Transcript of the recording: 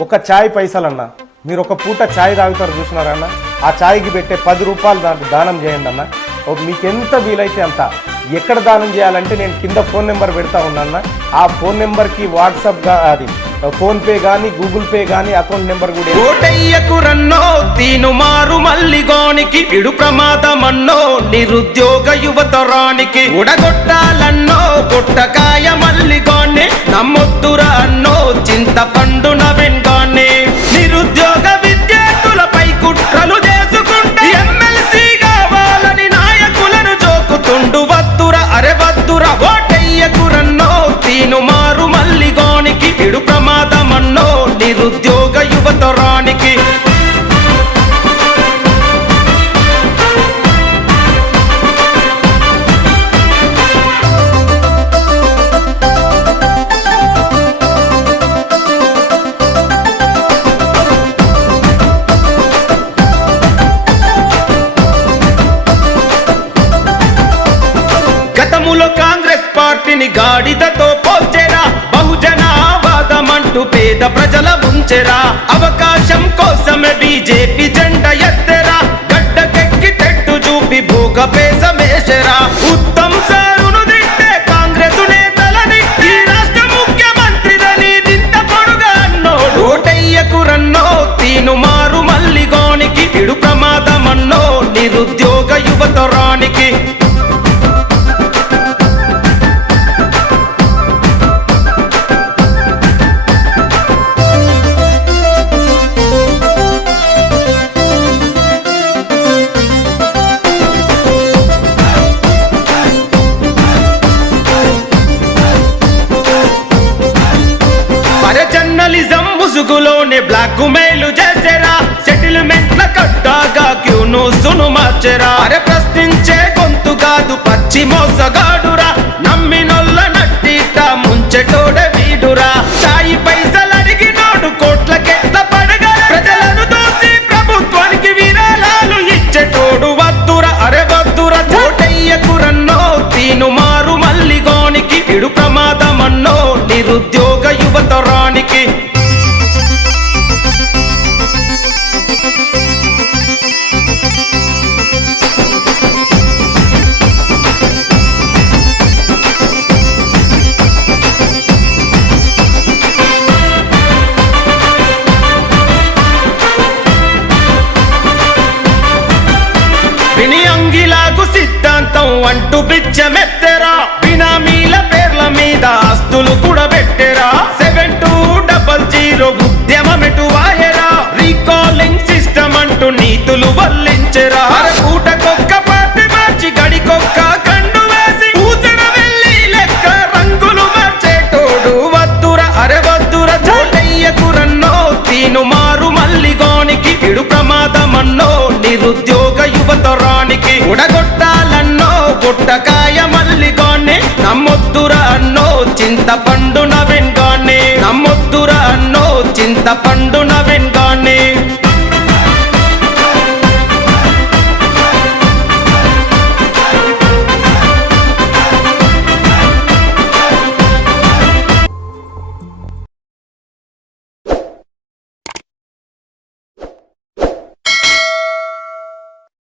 ఒక ఛాయ్ పైసలన్న మీరు ఒక పూట ఛాయ్ తాగుతారు చూసినారన్న ఆ ఛాయ్కి పెట్టే పది రూపాయలు దానికి దానం చేయండి అన్న. ఓ మీకు ఎంత వీలైతే అంత. ఎక్కడ దానం చేయాలంటే నేను కింద ఫోన్ నెంబర్ పెడతా ఉన్నాన్న ఆ ఫోన్ నెంబర్కి వాట్సాప్ అది ఫోన్పే కానీ గూగుల్ పే కానీ అకౌంట్ నెంబర్ కూడా ఓటయ్యకు రన్నో తీను మారు మల్లిగోనికి ఇడు ప్రమాదమన్నో నిరుద్యోగ యువతరానికి ఉడగొట్టాలన్నో కొట్టకాయమ గతములో కాంగ్రెస్ పార్టీని గాడిదతో పోల్చెరా బహుజన వాదమంటూ పేద ప్రజల ముంచెరా. అవకాశం కోసమే బీజేపీ జెండ ఎత్తెరా గడ్డకెక్కి తెట్టు చూపి భూగ పేసమేశరా ఉత్తమ్ సారును తిట్టే కాంగ్రెస్ నేతలని ఈ రాష్ట్ర ముఖ్యమంత్రి ముఖ్యమంత్రిదని దింత పొడుగా అన్నోడు. ఓటయ్యకు రన్నో తీను మారు మల్లిగోనికి ఇడు ప్రమాదమన్నో నిరుద్యోగ యువతరానికి. అరే జర్నలిజం ముసుగులోనే బ్లాక్ మెయిల్ చేసేరా. సెటిల్మెంట్ల కట్టాగా క్యూను సును మార్చెరా. అరే ప్రశ్నించే గొంతు కాదు పచ్చి మోసగాడు. సిద్ధాంతం అంటూ బిచ్చమెత్తెరా. బినామీల పేర్ల మీద ఆస్తులు కూడా పెట్టెరా. సెవెన్ టూ డబల్ జీరో ఉద్యమమెటు వాయరా రీకాలింగ్ సిస్టమ్ అంటూ నీతులు వల్లించెరా. పూటకొక్క పార్టీ మార్చి గడికొక్క కండు వేసి పూజన వెళ్ళి లెక్క రంగులు మార్చేటోడు వద్దుర అరె వద్దుర చోటయ్యకు రన్నో తీను మారు మల్లిగోనికి ఇడు ప్రమాదమన్నో నిరుద్యోగ యువతరానికి. ఉడగొట్టాలి గుట్టకాయ మల్లిగానే నమ్మొద్దురా అన్నో చింతపండు నవెన్గాన్ని నమ్మొద్దురా అన్నో చింతపండు